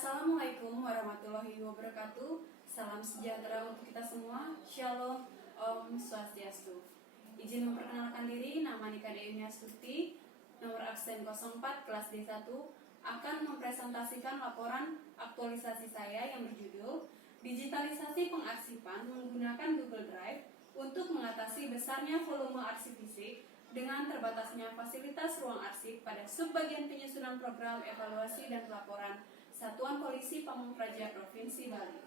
Assalamualaikum warahmatullahi wabarakatuh. Salam sejahtera untuk kita semua. Shalom, Om Swastiastu. Izin memperkenalkan diri, nama Nika Dewi Astuti, nomor absen 04 kelas D1, akan mempresentasikan laporan aktualisasi saya yang berjudul Digitalisasi Pengarsipan menggunakan Google Drive untuk mengatasi besarnya volume arsip fisik dengan terbatasnya fasilitas ruang arsip pada subbagian penyusunan program evaluasi dan pelaporan Satuan Polisi Pamung Praja Provinsi Bali.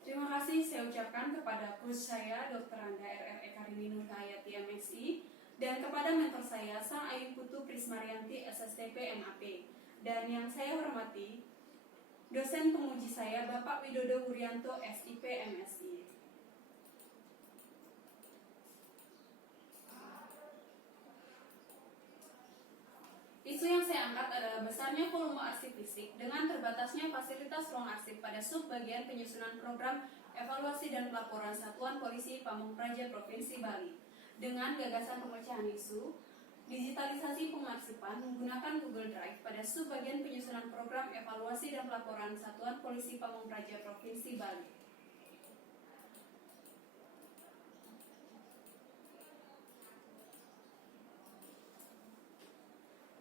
Terima kasih saya ucapkan kepada coach saya Dr. Anda RR Ekarini Nurhayati MSI dan kepada mentor saya Sang Ayu Putu Prismarianti SSTP MAP, dan yang saya hormati dosen penguji saya Bapak Widodo Wuryanto SIP MSI. Isu yang saya angkat adalah besarnya volume arsip fisik dengan terbatasnya fasilitas ruang arsip pada subbagian penyusunan program evaluasi dan pelaporan Satuan Polisi Pamung Praja Provinsi Bali dengan gagasan pemecahan isu digitalisasi pengarsipan menggunakan Google Drive pada subbagian penyusunan program evaluasi dan pelaporan Satuan Polisi Pamung Praja Provinsi Bali.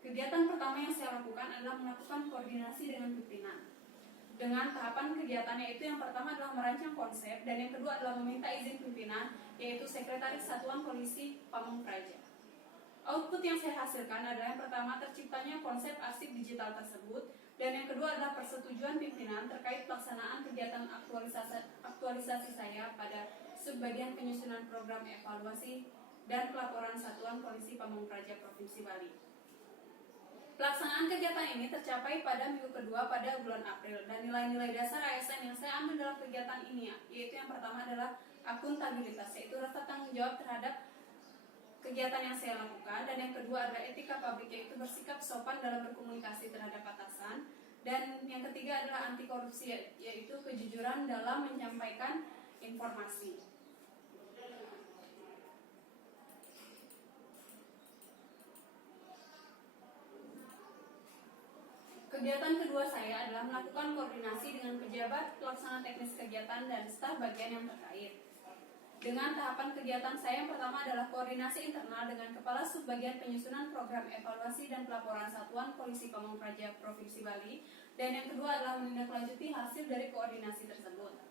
Kegiatan pertama yang saya lakukan adalah melakukan koordinasi dengan pimpinan. Dengan tahapan kegiatannya itu, yang pertama adalah merancang konsep, dan yang kedua adalah meminta izin pimpinan, yaitu Sekretaris Satuan Polisi Pamung Praja. Output yang saya hasilkan adalah yang pertama terciptanya konsep arsip digital tersebut, dan yang kedua adalah persetujuan pimpinan terkait pelaksanaan kegiatan aktualisasi saya pada subbagian penyusunan program evaluasi dan pelaporan Satuan Polisi Pamung Praja Provinsi Bali. Pelaksanaan kegiatan ini tercapai pada minggu kedua pada bulan April, dan nilai-nilai dasar ASN yang saya ambil dalam kegiatan ini yaitu yang pertama adalah akuntabilitas, yaitu rasa tanggung jawab terhadap kegiatan yang saya lakukan, dan yang kedua adalah etika publik, yaitu bersikap sopan dalam berkomunikasi terhadap atasan, dan yang ketiga adalah anti korupsi, yaitu kejujuran dalam menyampaikan informasi. Kegiatan kedua saya adalah melakukan koordinasi dengan pejabat pelaksana teknis kegiatan dan staf bagian yang terkait. Dengan tahapan kegiatan saya yang pertama adalah koordinasi internal dengan Kepala Subbagian Penyusunan Program Evaluasi dan Pelaporan Satuan Polisi Pamung Praja Provinsi Bali, dan yang kedua adalah menindaklanjuti hasil dari koordinasi tersebut.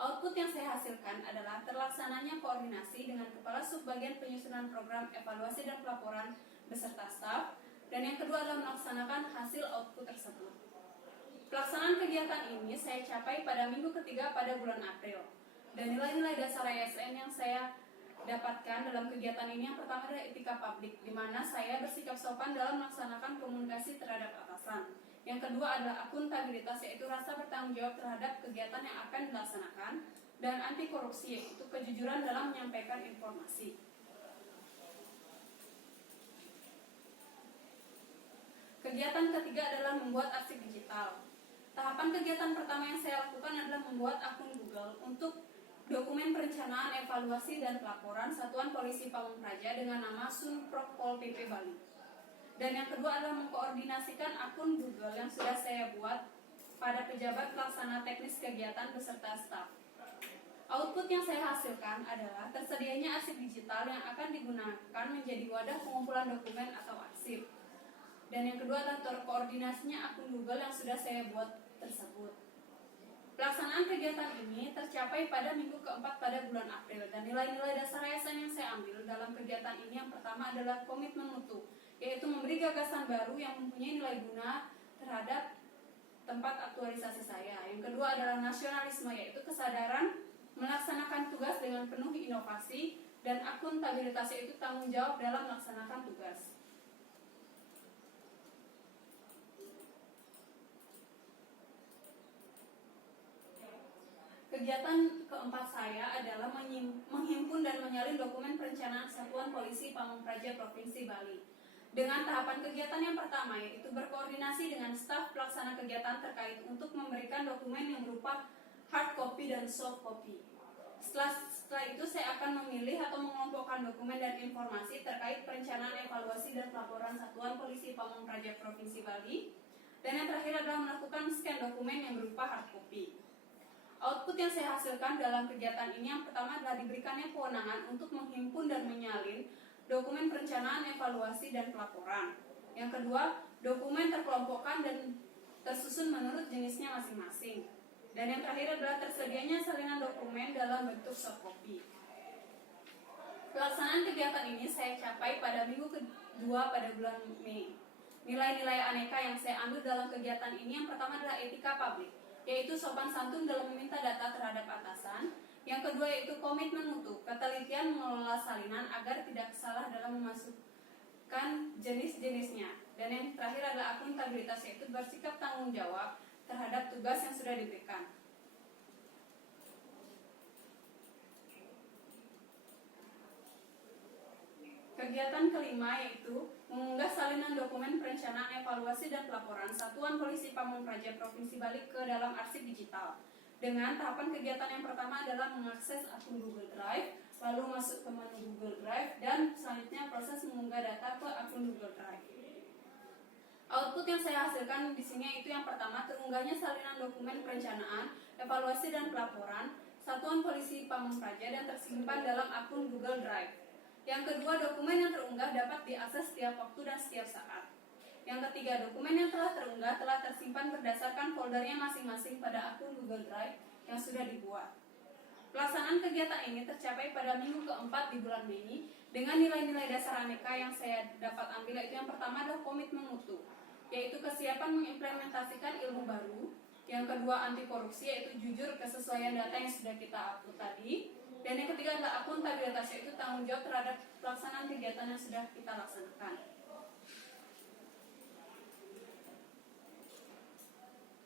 Output yang saya hasilkan adalah terlaksananya koordinasi dengan Kepala Subbagian Penyusunan Program Evaluasi dan Pelaporan beserta staf, dan yang kedua adalah melaksanakan hasil output tersebut. Pelaksanaan kegiatan ini saya capai pada minggu ketiga pada bulan April. Dan nilai-nilai dasar ASN yang saya dapatkan dalam kegiatan ini yang pertama adalah etika publik, di mana saya bersikap sopan dalam melaksanakan komunikasi terhadap atasan. Yang kedua adalah akuntabilitas, yaitu rasa bertanggung jawab terhadap kegiatan yang akan dilaksanakan, dan anti korupsi, yaitu kejujuran dalam menyampaikan informasi. Kegiatan ketiga adalah membuat arsip digital. Tahapan kegiatan pertama yang saya lakukan adalah membuat akun Google untuk dokumen perencanaan evaluasi dan pelaporan Satuan Polisi Pamung Praja dengan nama Sunprokpol PP Bali. Dan yang kedua adalah mengkoordinasikan akun Google yang sudah saya buat pada pejabat pelaksana teknis kegiatan beserta staf. Output yang saya hasilkan adalah tersedianya arsip digital yang akan digunakan menjadi wadah pengumpulan dokumen atau arsip. Dan yang kedua adalah terkoordinasinya akun Google yang sudah saya buat tersebut. Pelaksanaan kegiatan ini tercapai pada minggu keempat pada bulan April, dan nilai-nilai dasar ASN yang saya ambil dalam kegiatan ini yang pertama adalah komitmen mutu, yaitu memberi gagasan baru yang mempunyai nilai guna terhadap tempat aktualisasi saya. Yang kedua adalah nasionalisme, yaitu kesadaran melaksanakan tugas dengan penuh inovasi, dan akuntabilitas, yaitu tanggung jawab dalam melaksanakan tugas. Kegiatan keempat saya adalah menghimpun dan menyalin dokumen perencanaan Satuan Polisi Pamung Praja Provinsi Bali. Dengan tahapan kegiatan yang pertama, yaitu berkoordinasi dengan staf pelaksana kegiatan terkait untuk memberikan dokumen yang berupa hard copy dan soft copy. Setelah itu saya akan memilih atau mengelompokkan dokumen dan informasi terkait perencanaan evaluasi dan dan Pelaporan Satuan Polisi Pamong Praja Provinsi Bali. Dan yang terakhir adalah melakukan scan dokumen yang berupa hard copy. Output yang saya hasilkan dalam kegiatan ini yang pertama adalah diberikannya kewenangan untuk menghimpun dan menyalin dokumen perencanaan, evaluasi, dan pelaporan. Yang kedua, dokumen terkelompokkan dan tersusun menurut jenisnya masing-masing. Dan yang terakhir adalah tersedianya salinan dokumen dalam bentuk soft copy. Pelaksanaan kegiatan ini saya capai pada minggu kedua pada bulan Mei. Nilai-nilai aneka yang saya ambil dalam kegiatan ini yang pertama adalah etika publik, yaitu sopan santun dalam meminta data terhadap atasan. Yang kedua yaitu komitmen mutu, ketelitian mengelola salinan agar tidak salah dalam memasukkan jenis-jenisnya. Dan yang terakhir adalah akuntabilitas, yaitu bersikap tanggung jawab terhadap tugas yang sudah diberikan. Kegiatan kelima yaitu mengunggah salinan dokumen perencanaan, evaluasi, dan pelaporan Satuan Polisi Pamong Praja Provinsi Bali ke dalam arsip digital. Dengan tahapan kegiatan yang pertama adalah mengakses akun Google Drive, lalu masuk ke menu Google Drive, dan selanjutnya proses mengunggah data ke akun Google Drive. Output yang saya hasilkan di sini itu yang pertama terunggahnya salinan dokumen perencanaan, evaluasi, dan pelaporan Satuan Polisi Pamong Praja dan tersimpan dalam akun Google Drive. Yang kedua, dokumen yang terunggah dapat diakses setiap waktu dan setiap saat. Yang ketiga, dokumen yang telah terunggah telah tersimpan berdasarkan foldernya masing-masing pada akun Google Drive yang sudah dibuat. Pelaksanaan kegiatan ini tercapai pada minggu keempat di bulan Mei dengan nilai-nilai dasar aneka yang saya dapat ambil, yaitu yang pertama adalah komitmen mutu, yaitu kesiapan mengimplementasikan ilmu baru. Yang kedua, anti korupsi, yaitu jujur kesesuaian data yang sudah kita upload tadi. Dan yang ketiga adalah akuntabilitas, yaitu tanggung jawab terhadap pelaksanaan kegiatan yang sudah kita laksanakan.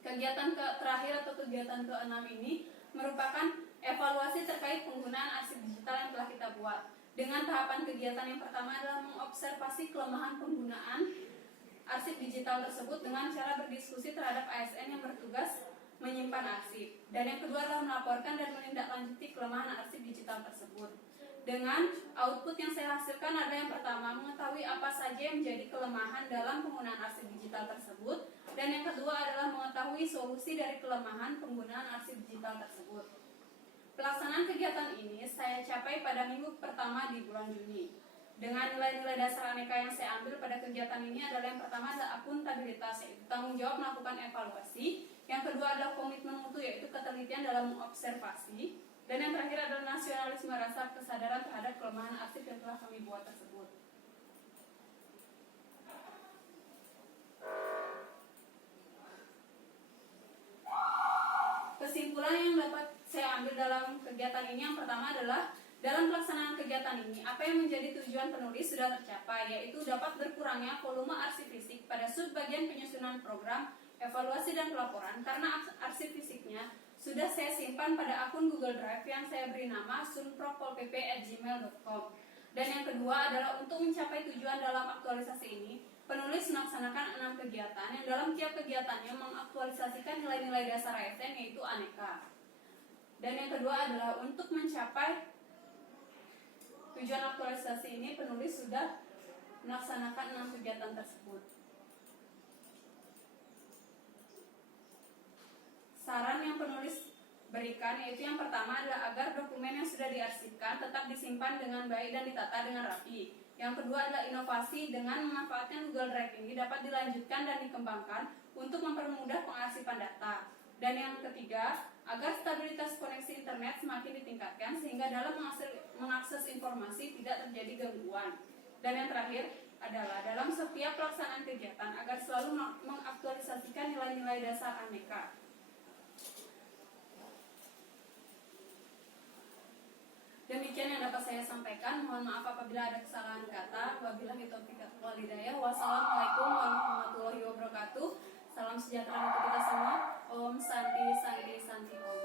Kegiatan terakhir atau kegiatan ke-6 ini merupakan evaluasi terkait penggunaan arsip digital yang telah kita buat. Dengan tahapan kegiatan yang pertama adalah mengobservasi kelemahan penggunaan arsip digital tersebut dengan cara berdiskusi terhadap ASN yang bertugas menyimpan arsip. Dan yang kedua adalah melaporkan dan menindaklanjuti kelemahan arsip digital tersebut. Dengan output yang saya hasilkan adalah yang pertama mengetahui apa saja yang menjadi kelemahan dalam penggunaan arsip digital tersebut, dan yang kedua adalah mengetahui solusi dari kelemahan penggunaan arsip digital tersebut. Pelaksanaan kegiatan ini saya capai pada minggu pertama di bulan Juni. Dengan nilai-nilai dasar aneka yang saya ambil pada kegiatan ini adalah yang pertama adalah akuntabilitas, yaitu tanggung jawab melakukan evaluasi. Yang kedua adalah komitmen mutu, yaitu ketelitian dalam mengobservasi. Dan yang terakhir adalah nasionalisme, rasa kesadaran terhadap kelemahan arsip yang telah kami buat tersebut. Kesimpulan yang dapat saya ambil dalam kegiatan ini yang pertama adalah dalam pelaksanaan kegiatan ini, apa yang menjadi tujuan penulis sudah tercapai, yaitu dapat berkurangnya volume arsip fisik pada subbagian penyusunan program, evaluasi, dan pelaporan, karena arsip fisiknya sudah saya simpan pada akun Google Drive yang saya beri nama sunpropolpp@gmail.com. Dan yang kedua adalah untuk mencapai tujuan dalam aktualisasi ini, penulis melaksanakan 6 kegiatan yang dalam tiap kegiatannya mengaktualisasikan nilai-nilai dasar ASN, yaitu aneka. Dan yang kedua adalah untuk mencapai tujuan aktualisasi ini, penulis sudah melaksanakan 6 kegiatan tersebut. Saran yang penulis berikan yaitu yang pertama adalah agar dokumen yang sudah diarsipkan tetap disimpan dengan baik dan ditata dengan rapi. Yang kedua adalah inovasi dengan memanfaatkan Google Drive ini dapat dilanjutkan dan dikembangkan untuk mempermudah pengarsipan data. Dan yang ketiga, agar stabilitas koneksi internet semakin ditingkatkan sehingga dalam mengakses informasi tidak terjadi gangguan. Dan yang terakhir adalah dalam setiap pelaksanaan kegiatan agar selalu mengaktualisasikan nilai-nilai dasar aneka. Demikian yang dapat saya sampaikan. Mohon maaf apabila ada kesalahan kata. Wabillahi taufiq wal hidayah. Wassalamualaikum warahmatullahi wabarakatuh. Salam sejahtera untuk kita semua. Om Santi Santi Santi Om.